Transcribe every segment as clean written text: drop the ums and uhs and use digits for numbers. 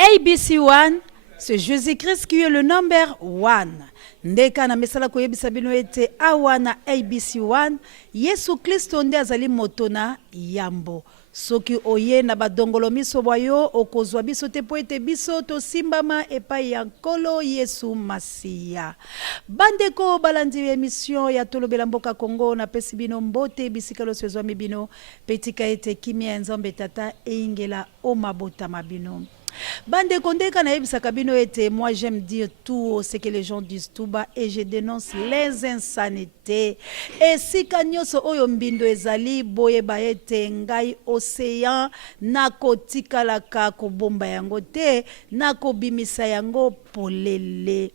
ABC1, c'est Jésus-Christ qui est le number one. Ndeka na mesala koyebisa bino ete awa na ABC1 Yesu Kristo nde azali motona yambo. Soki oye na badongolo miso bwayo okozwa biso te po ete biso tosimbama epai ya nkolo Yesu Masiya. Bandeko balandi emission ya tolobela mboka Kongo na pesi bino mbote bisika lo sezwami bino petika ete kimia nzambe tata eingela o mabota mabino. Bande kondeka na yebisa kabino ete moi j'aime dire tout ce que les gens disent tout bas et je dénonce les insanités. Et si kanyoso oyo mbindo ezali boye ba ete ngai océan nakotika laka kobomba yango te nakobimisa yango polele.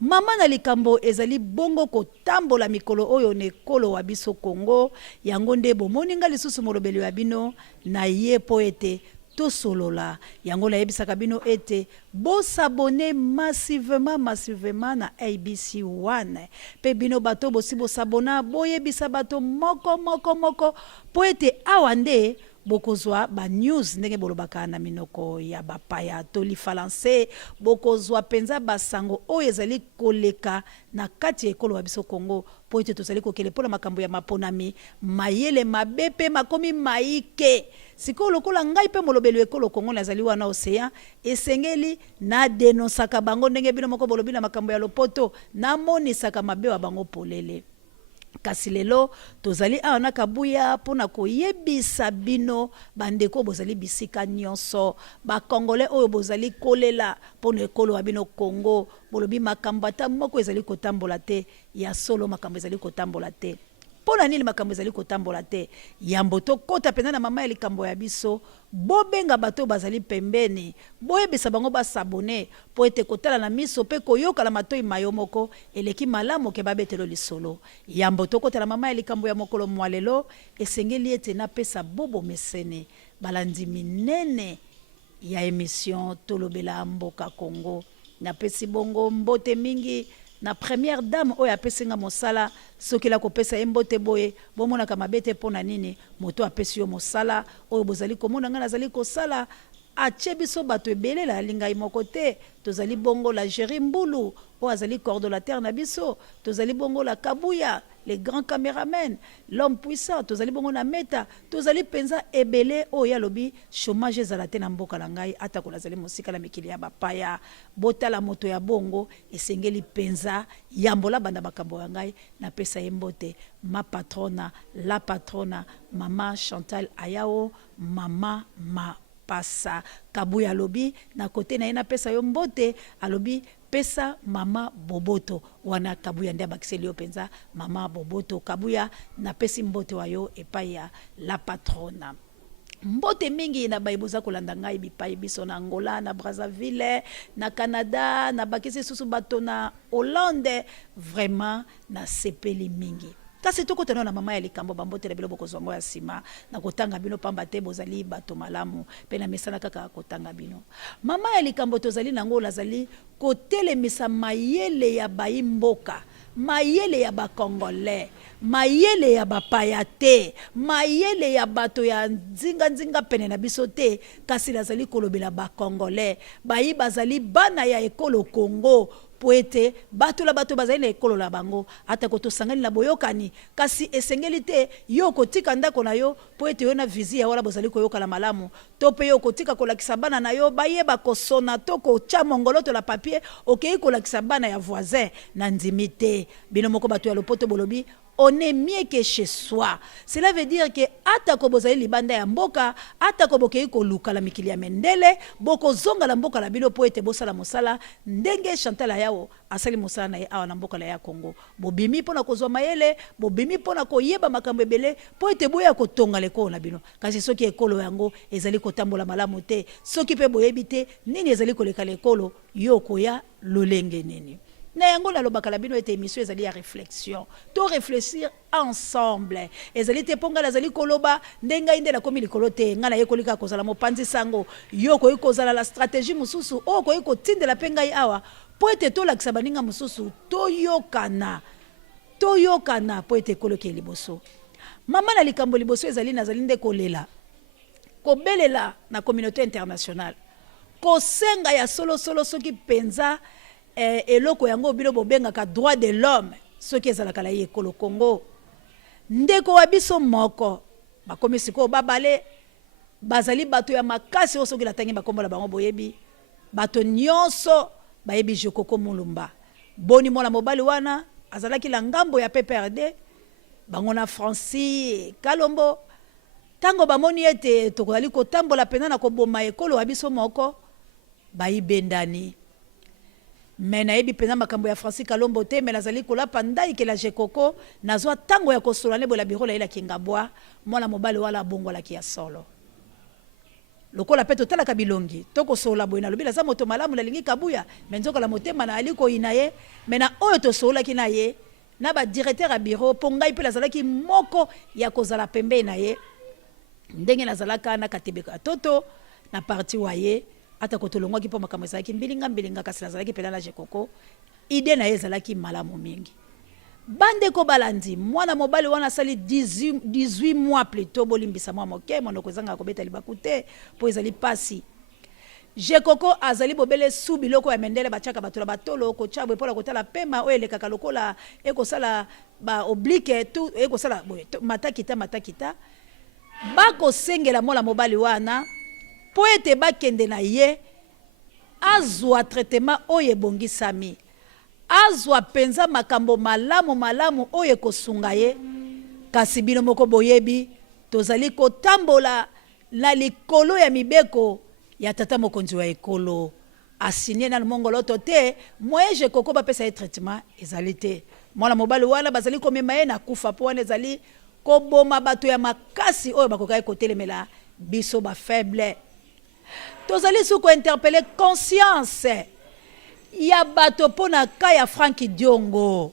Mama na likambo ezali bongo kotambola mikolo oyo nekolo wa biso Kongo yango nde bomoni nga lisusu molobeli wa bino na ye po ete to solola yango la yebisaka bino ete bo s'abonner massivement na ABC1 pe bino bato bosi bo s'abona boyebisa bato moko po ete awande bokozwa ba news ndenge bolobaka na minoko ya bapaya toli falancé bokozwa penza basango oyo ezali koleka na kati ekolo wa biso Kongo po ete tozali kokele pona makambo ya maponami mayele mabepe makomi maike siko lokola ngai pe molobelo ekolo Kongo nazali wana océan esengeli na denosaka bango ndenge bino moko bolobi na makambo ya lopoto na monisaka mabewa bango polele. Kasi lelo tozali awa na kabuya pona koyebisa bino bandeko bozali bisika nyonso ba Congolais oyo bozali kolela pona ekolo wa bino Kongo bolobi makambo ata moko ezali kotambola te ya solo makambo ezali kotambola te pona nini makambo ezali kotambola te yambo to kota pena na mama ya likambo ya biso bobenga bato bazali pembeni boyebisa bango ba s'abonner po ete kotala na miso pe koyoka la matoi mayo moko eleki malamu ke babetelo lisolo yambo to kota la mama ya likambo ya mokolo mwalelo esengeli ete na pesa bobo mesene balandi minene ya émission tolobela mboka Kongo na pesi bongo mbote mingi na première dame oyo apesinga mosala soki la kopesa embote boye bomona kama bete pona nini moto apesi yo mosala oyo bozali komona nga nazali kosala atie biso bato ebele la lingai moko te tozali bongo la Géry Mbulu oyo azali coordonnateur na biso tozali bongo la Kabuya les grands caméramens l'homme puissant tozali bongo na Meta tozali penza ebele oyo yalobi chômage ezala te na mboka na ngai ata ko nazali mosika la mikili ya bapaya botala moto ya bongo esengeli penza yambola banda makambo ya ngai na pesa yembote ma patrona la patrona mama Chantal Ayao mama pasa Kabuya alobi na kote na ena pesa yo mbote alobi pesa mama Boboto wana Kabuya ndia bakiseli yo penza mama Boboto Kabuya na pesi mbote wayo epai ya la patrona mbote mingi na baiboza kolanda ngai bipai biso na Angola na Brazzaville na Canada na bakisi susu bato na Hollande vraiment na sepeli mingi. Kasi toko teno na mama ya likambo bambote na bilobo kozongo ya sima na kotanga bino pamba te bozali bato malamu pe na mesana kaka kotanga bino mama ya likambo tozali nango lazali kotelemisa mayele ya baimboka mayele ya ba Congolais mayele ya bapaya te mayele ya bato ya nzinga pene na biso te kasi lazali kolobela ba Congolais bayi bazali bana ya ekolo Kongo poete bato la bato bazali na ekolo la bango ata ko tosangani na boyokani kasi esengeli te yo kotika ndako na yo poete yo na vizi ya wala bozali koyoka la malamu to pe yo kotika kolakisa bana na yo bayeba kosona to ko tia mongoloto la papier okei kolakisa bana ya voisin na ndimite bino moko bato ya lopoto bolobi on est mieux que chez soi. Cela veut dire que atako bozali libanda ya mboka atako bokei ko luka la mikili ya mendele boko zonga la mboka la bino po ete bosala mosala ndenge Chantal Ayao asali mosala na ye awa na mboka la ya Kongo bobimi pona kozwa mayele bobimi pona koyeba makambo ebele po ete boya kotonga lekolo na bino kasi soki ekolo yango ezali kotambola malamu te soki pe boyebi te nini ezali koleka lekolo yo koya lolenge nini na yango la lobaka la bino ete émission ezali ya réflexion to réfléchir ensemble ezali te ponga lazali koloba ndenga inde na komi likolo te ngana ye kolika kozala mopanzi sango yo koyi kozala la stratégie mususu o koyi kotindela pe ngai awa po ete tolakisa baninga mususu toyokana po ete koloki liboso mama na likambo liboso ezali nazali nde kolela kobelela na communauté internationale kosenga ya solo soki penza eloko yango bino bobengaka droit de l'homme soki ezalaka la ekolo Congo ndeko wa biso moko bakomi sikoyo babale bazali bato ya makasi oyo soki natangi bakombola bango boyebi bato nyonso bayebi Jekoko Mulumba boni mwana mobali wana azalaki la ngambo ya PPRD bango na Francis Kalombo tango bamoni ete tokozali kotambola pena na koboma ekolo wa biso moko bayibendani me nayebi pena makambo ya Francis Kalombo te me nazali kolapa ndaikela Jekoko nazwa tango ya kosola nebola biro la elaki ngabwa mwana mobali wala abongolaki ya solo lokola pe totalaka bilongi tokosola boye na lobi naza moto malamu nalingi kabuya me nzokola motema na ali koyina ye me na oyo tosololaki na ye na badirecteur ya biro mpo ngai mpe nazalaki moko ya kozala pembeni na ye ndenge nazalaka na katebeka toto na parti wa ye ata kotolongwaki mpo makambo ezalaki mbilinga kasi nazalaki pena na Jekoko ide na ye ezalaki malamu mingi bandeko balandi mwana mobali wana asali 18 mois plutôt bolimbisa mwa moke monoko ezanga kobeta libaku te mpo ezali pasi Jekoko azali bobele su biloko ya mendele bachaka bato na batolo kochabwe mpo na kotala pema oyo elekaka lokola ekosala oblique tu ekosala matakita bakosengela mwana mobali wana mpo ete bakende na ye azwa traitement oyo ebongisami azwa penza makambo malamu oyo ekosunga ye kasi bino moko boyebi tozali kotambola na likolo ya mibeko ya tata mokonzi wa ekolo asinie na mongoloto te moye Jekoko bapesa ye traitement ezali te mwana mobali wana bazali komema ye na kufa po wana ezali koboma bato ya makasi oyo bakokaki kotelemela biso ba faible tozali suko interpeller conscience ya bato pona ka ya Franki Diongo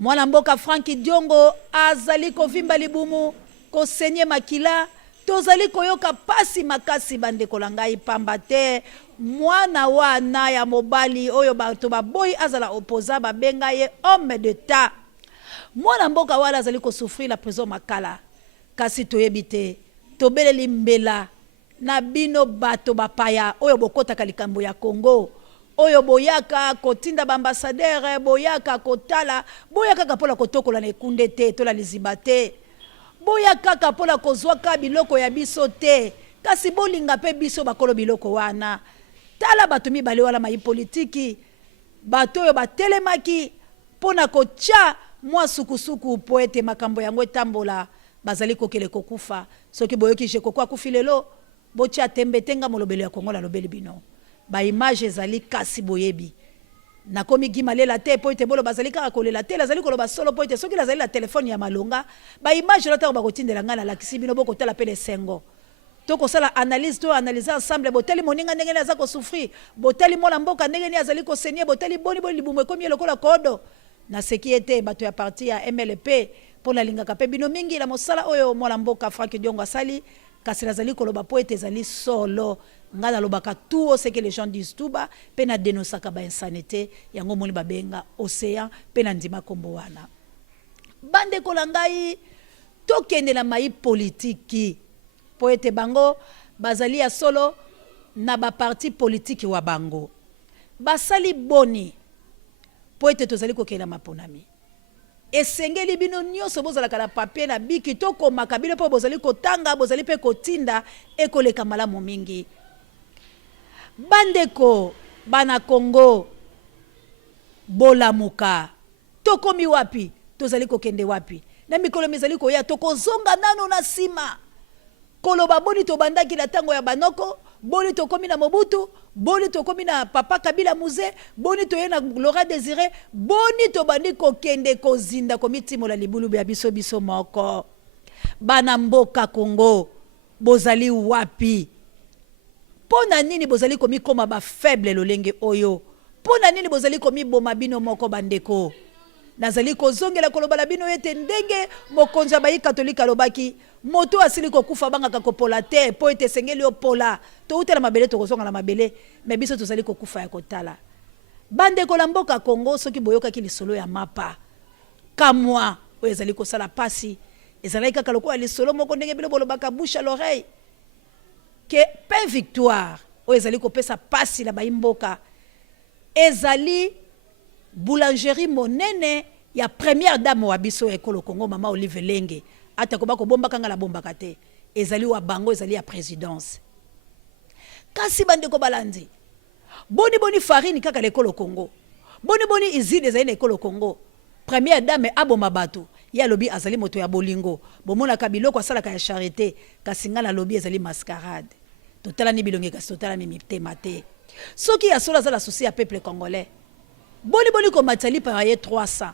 mwana mboka Franki Diongo azali kovimba libumu kosenye makila tozali koyoka pasi makasi bandeko la ngai pamba te mwana wana ya mobali oyo bato baboyi azala opoza babenga ye homme d'etat mwana mboka wana azali kosouffrir la prison makala kasi toyebi te tobeleli mbela na bino bato bapaya oyo bokotaka likambo ya Congo oyo boyaka kotinda bambassadeur boyaka kotala boyaka kapola kotokola na ekunde te tola liziba te boyaka kapola kozwaka biloko ya biso te kasi bolinga pe biso bakolo biloko wana tala bato mibale wala mai politiki bato oyo batelemaki pona kotia mwa sukusuku po ete makambo yango etambola bazali kokele kokufa soki boyoki Jekoko akufi lelo botia tembe tenga molobelo ya Kongo la lobeli bino ba image ezali kasi boyebi nakomi gimalela te po ete bolo bazali kaka kolela te lazali koloba solo po ete soki lazali la telefone ya malonga ba image lota bakotindela ngana la kisi bino bokotala pe lesengo tokosala analyse to analyser ensemble boteli moninga ndenge ni aza kosouffrir boteli mwana mboka ndenge ni azali kosenye boteli boni libumu ekomi lokola kodo na seki ete bato ya parti ya MLP pona lingaka pe bino mingi la mosala oyo mwana mboka Franki Diongo asali kasi nazali koloba po ete ezali solo ngana lobaka tout ce que les gens disent tout bas pe na dénonçaka ba insanité yango moni babenga océan pe na ndima kombo wana bandeko la ngai tokende na mai politiki po ete bango bazali ya solo na ba parti politiki wa bango basali boni po ete tozali kokenda maponami esengeli bino nyonso bozalaka na papier na biki tokomaka bino mpo bozali kotanga bozali mpe kotinda ekoleka malamu mingi bandeko bana Congo bolamuka tokomi wapi tozali kokende wapi na mikolo mizali koya tokozonga nano na sima koloba boni tobandaki na tango ya banoko boni tokomi na Mobutu boni tokomi na Papa Kabila Muze boni toye na Laurent Désiré boni tobandi kokende kozinda komitimola libulu ya biso moko bana mboka Congo bozali wapi pona nini bozali komi koma ba faible lolenge oyo pona nini bozali komi boma bino moko bandeko nazali kozongela koloba la bino ete ndenge mokonzi ya bayi katolika lobaki moto asili kokufa bangaka kopola te po ete sengeli opola to utela mabele to kozonga na mabele me biso tozali kokufa ya kotala bandeko la mboka Congo soki boyoka ki lisolo ya mapa kamwa oyo ezali kosala pasi ezali kaka lokola lisolo moko ndenge bilo bolobaka bouche à l'oreille que paix victoire o ezali kopesa pasi la baimboka ezali boulangerie monene ya première dame wa biso ekolo Congo mama Olive Lenge ata ko bako bomba kanga la bomba kate ezali wa bango ezali ya présidence kasi bande ko balandi boni farine kaka lekolo Congo boni izine ezali na ekolo Congo première dame aboma bato ya lobi azali moto ya bolingo bomona kabiloko asalaka ya charité kasi ngala lobi ezali mascarade totala ni bilonge kasi totala mimite mate soki ya sola za la souci ya peuple congolais boni ko matali par aye 300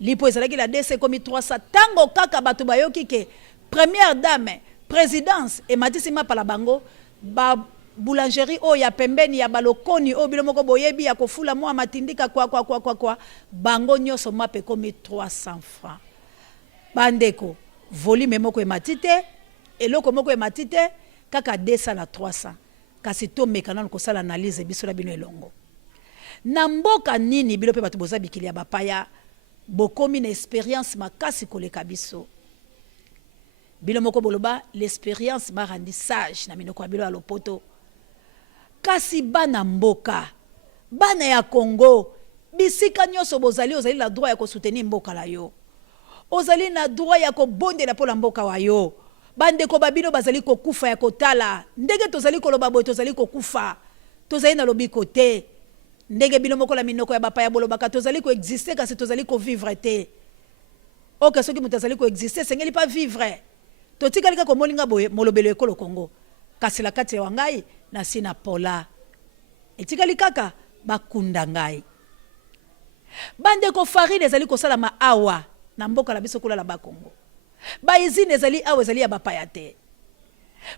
lipo ezalaki la DC komi 300 tango kaka bato bayoki ke première dame présidence et matisima pala bango ba boulangerie o ya pembeni ya balokoni o bilomoko boyebi ya kofula mwa matindika kwa bango nyoso mape komi 300 francs bandeko volume moko ematite eloko moko ematite kaka 200 na 300 kasi to mekana ko sala analyse biso la bino elongo na mboka nini bilo pe bato boza bikili ya bapaya bokomi na expérience makasi koleka biso bilo moko boloba l'expérience m'a rendu sage na minoko ya bilo ya lopoto kasi bana mboka bana ya Congo bisika nyoso bozali ozali la droit ya ko soutenir mboka la yo ozali na droit ya ko bondela pola mboka wa yo bande ko babino bazali ko kufa ya kotala ndenge tozali koloba boy tozali ko kufa tozali na lobi kote ndenge bilo moko la minoko ya bapaya bolobaka tozali ko exister kasi tozali ko vivre te o kaso ki mutazali ko exister sengeli pas vivre totikali ka ko molinga boye molobelo ekolo Congo kasi la kati ya wangai na sina pola etikali kaka bakunda ngai bande ko farine ezali ko sala ma awa na mboka la biso kula la bakongo ba izine ezali awa ezali ya bapaya te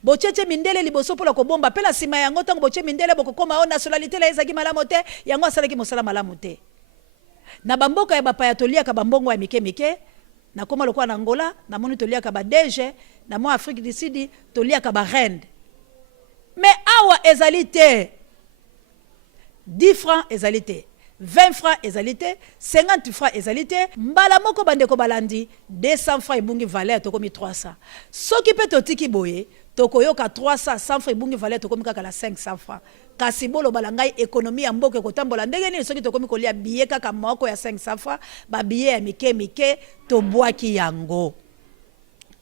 bocheche mindele liboso pola ko bomba pela sima yango tango bocheche mindele boko koma o nationalité la ezaki malamu te yango asalaki mosala malamu te na bamboka ya bapaya tolia ka bambongo ya mike na koma lokwa na Angola na moni tolia ka ba DG na mo Afrique du Sud tolia ka ba rende mais awa ezalité 10 francs ezalité 20 francs ezalité 50 francs ezalité mbala moko bande ko balandi 200 francs ebungi valeur to komi 300 soki pe totiki boye tokoyoka 300 100 francs ebungi valeur to komi kaka la 500 francs kasi bolo balangai économie ya mboka ko tambola ndenge ni soki to komi kolia billet kaka moko ya 500 francs ba billet ya mike to bwaki yango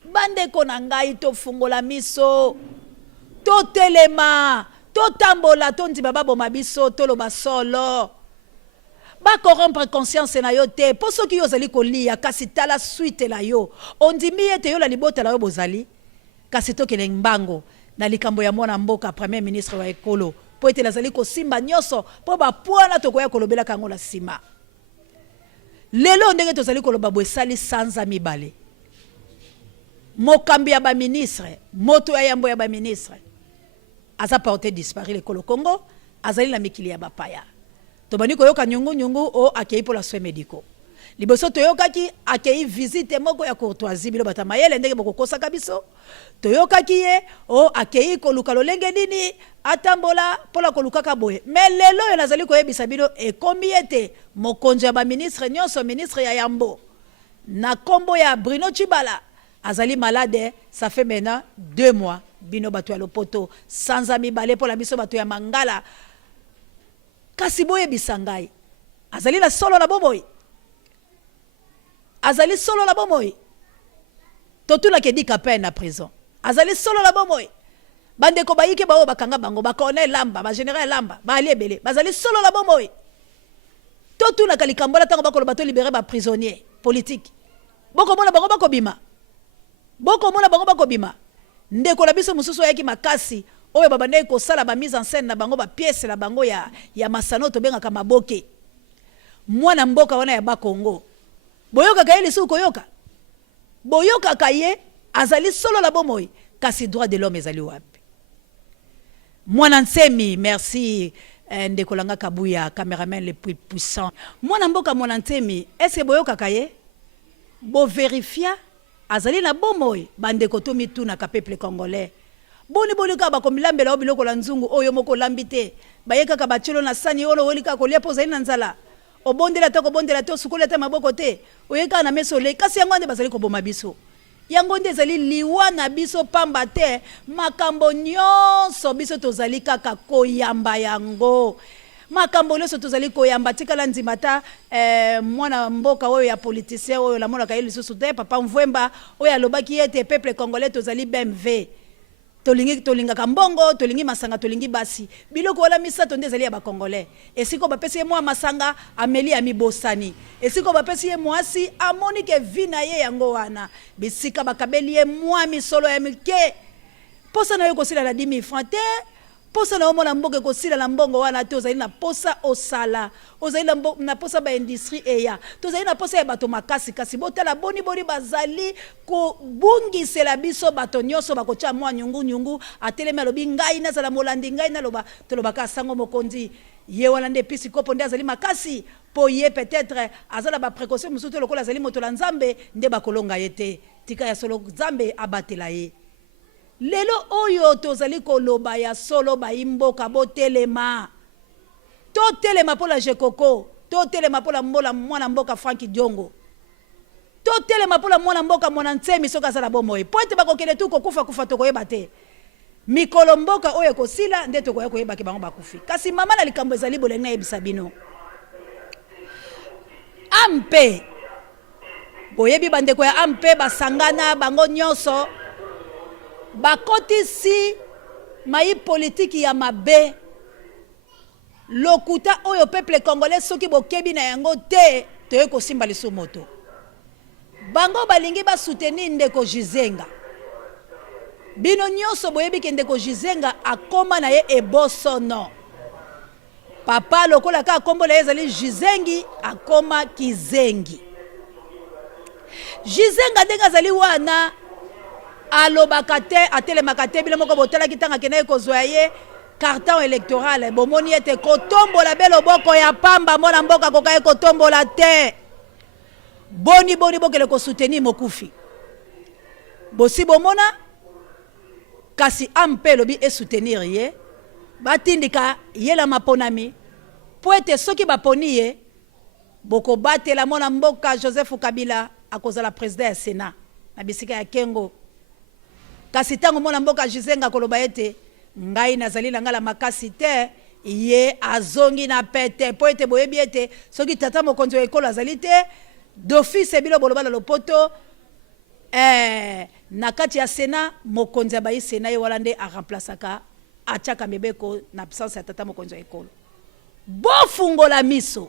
bande ko na ngai to fungola miso to telema to tambola to ndima babo mabiso to lo basolo ba corrompre conscience na yo te poso ki yo zali kolia kasi tala suite la yo ondimi ete yo la libota la yo bozali kasi to kele mbango na likambo ya mwana mboka premier ministre wa ekolo po ete lazali ko simba nyoso po ba puana to koya kolobela kango la sima lelo ndenge to zali koloba bwesali sanza mibale mokambi ya ba ministre moto ya yambo ya ba ministre aza porté disparu le Kolo Congo azali la mikili ya bapaya to bani ko yoka nyungu o akei pour la soins médicaux liboso to yoka ki akei visite moko ya courtoisie bilo batamayele ndenge boko kosaka biso to yoka ki ye o akei ko luka lolenge nini atambola pola ko lukaka boye mais lelo yo nazali ko yebisa bino e komiete mokonzi ya ba ministre nyonso ministre ya yambo na kombo ya Bruno Chibala azali malade ça fait maintenant 2 mois bino bato ya lopoto sans ami balé pour la biso bato ya mangala kasi boye bisangai azali la solo la boboy azali solo la boboy totuna ke dika peine na prison azali solo la boboy bande ko bayike bawo bakanga bango bakone lamba ba général lamba ba ali ebele bazali solo la boboy totuna kalikambola tango bakolo bato libérer ba prisonnier politique boko mona bango bako bima ndeko la biso mususu yaki makasi oyo babande ko sala ba mise en scène na bango ba pièce la bango ya masano to benga kama boke mwana mboka wana ya Bakongo boyoka kaye su koyoka boyoka kaye azali solo la bomoy kasi droit de l'homme ezali wapi mwana nsemi merci ndeko langa kabuya cameraman le plus puissant mwana mboka mwana nsemi est-ce que boyoka kaye bo verifia azali na bomoy bande ko to mituna ka peuple congolais boni ka ba ko milambela obiloko la nzungu oyo moko lambite bayeka ka bachelo na sani olo wolika ko lia poza ina nzala obondela to sukola ta maboko te oyeka na mesole kasi yango ande bazali ko boma biso yango nde ezali liwa na biso pamba te makambo nyonso biso tozali kaka koyamba yango makambo nyonso tozali koyamba tikala ndima ta mwana mboka oyo ya politicien oyo namonaka ye lisusu te papa Mvwemba oyo alobaki ete peuple congolais tozali BMV tolingaka mbongo tolingi masanga tolingi basi biloko wala misato nde ezali ya bakongolais esiko bapesi ye mwa masanga ameli ya mibosani esiko bapesi ye mwasi amoni ke vi na ye yango wana bisika bakabeli ye mwa misolo ya mike posa na yo kosila na 10 000 francs te posa na omona mboka kosila na mbongo wana te ozali na posa osala ozali na posa ba industrie eya tozali na posa ya bato makasi kasi botala boni bazali kobungisela biso bato nyonso bakotia mwa nyungu atelemi alobi ngai nazala molandi ngai naloba tolobaka sango mokonzi ye wana nde pisi kopo nde azali makasi po ye peut-être azala ba précaution musutu lokola azali moto la nzambe nde bakolonga ye te tika ya solo nzambe abatela ye lelo oyo tozali koloba ya solo baimboka botelema totelema po la jekoko totelema po la mwana mboka Franki Diongo totelema po la mwana mboka mwana ntsemi soka azala bomoi po ete bakokele tu kokufa tokoyeba te mikolo mboka oyo kosila nde tokoya koyebaki bango bakufi kasi mama na likambo ezali bolenga yebisa bino ampe boyebi bandeko ya ampe basangana bango nyonso bakotisi mai politiki ya mabe lokuta oyo peuple congolais soki bokebi na yango te toye kosimba lisu moto bango balingi basoutenir ndeko Jizenga bino nyonso boyebi ke ndeko Jizenga akoma na ye ebosono papa lokola ka akombola ye ezali Jizengi akoma Kizengi Jizenga ndenge azali wana alobaka te atelemaka te bino moko botalaki ntango akendaki kozwa ye carton électoral bomoni ete kotombola be loboko ya pamba mwana mboka kokai kotombola te boni bokele kosoutenir mokufi bosi bomona kasi ampe elobi esoutenir ye batindika ye la maponami po ete soki baponi ye bokobatela mwana mboka Joseph Kabila akozala président ya Sénat na bisika ya Kengo kasi tango mwana mboka Jizenga koloba ete ngai nazali na ngala makasi te ye azongi na pete po ete boyebi ete soki tata mokonzi ekolo azali te d'office bilo boloba na lopoto na kati ya Sénat mokonzi abayi Sénat ye wala nde a remplaçaka atiaka mebeko na absence ya tata mokonzi ekolo bofungola miso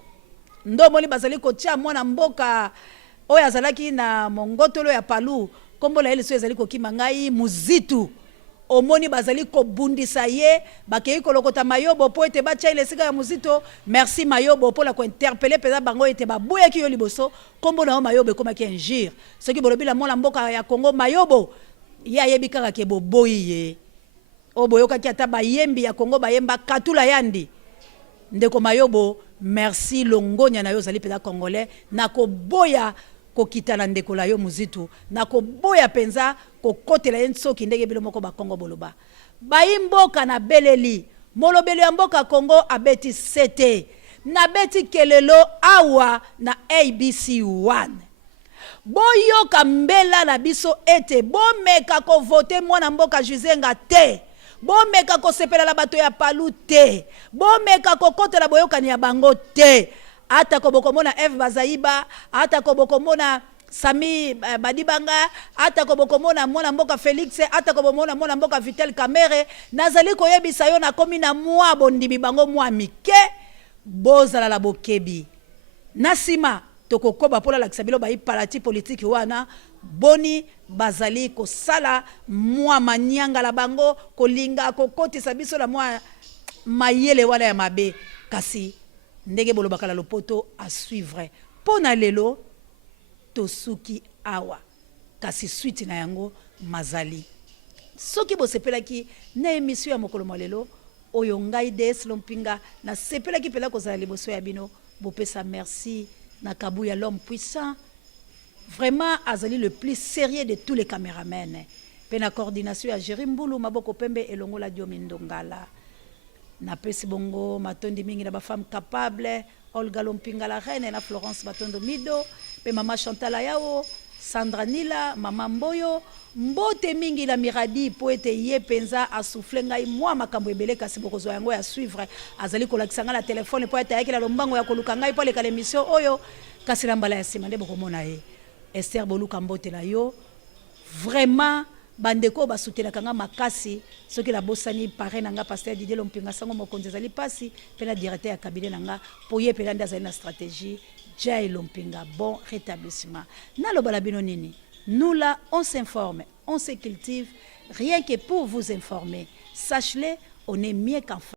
ndomoni bazali kotia mwana mboka oyo azalaki na mongotolo ya palu kombola ele so ezali kokima ngai muzitu omoni bazali kobundisa ye bakei kolokota mayobo po ete batia ile sika ya muzito merci mayobo po la ko interpeller peza bango ete baboyaki yo liboso kombola yo mayobo komaki injure soki bolobi la mona mboka ya Congo mayobo ya yebi kaka ke boboyi ye oboyokaki ata bayembi ya Congo bayemba katula yandi ndeko mayobo merci longonya na yo zali peza congolais na koboya kokitana ndeko la yo muzitu na koboya penza kokotela ye nsoki ndenge bilo moko bakongo boloba bayimboka na beleli molobelo ya mboka Congo abeti sete na beti kelelo awa na ABC1 boyoka mbela na biso ete bomeka kovote mwana mboka Jizenga te bomeka kosepela la bato ya palu te bomeka kokotela boyokani ya bango te ata kobokomona Eve Bazaiba ata kobokomona Sami Badibanga ata kobokomona mwana mboka Felix ata kobokomona mwana mboka Vitel Kamere nazali koyebisa yo na komi na mwa bondimi bango mwa mike bozala la bokebi nasima tokokoba pola la kisabilo ba parti politique wana boni bazali kosala mwa manyanga la bango kolinga kokotisa biso la mwa mayele wala ya mabe kasi ndenge bolobaka la lopoto a suivre pona lelo tosuki awa kasi suite na yango mazali soki bosepelaki na émission ya mokolo lelo oyo ngai DS Lompinga na sepelaki pela kozala liboso ya bino bopesa merci na Kabuya l'homme puissant vraiment azali le plus sérieux de tous les caméramens pe na coordination ya Jérim Mbulu maboko pembe elongola Diomi Ndongala na pesi bongo matondi mingi na ba femme capable Olga Lompinga la reine na Florence Batondo Mido pe mama Chantal Ayao Sandra Nila, Mama Mboyo, mbote mingi la miradi po ete ye penza asouffle ngai moi makambo ebele kasi bokozwa yango ya suivre azali kolakisa nga la telefone po ete ayaki la lombango ya koluka ngai po aleka l'émission oyo kasi na mbala ya nsima nde bokomona ye Esther Boluka mbote la yo vraiment bandeko basutelaka nga makasi soki la bosani pare na nga pasteur Didier Lompinga sango mokonzi ezali pasi pe na directeur ya cabinet na nga po ye pela nde azali na stratégie Jai Lompinga bon rétablissement na lobala bino nini. Nous là, on s'informe, on se cultive, rien que pour vous informer. Sache-le, on est mieux qu'en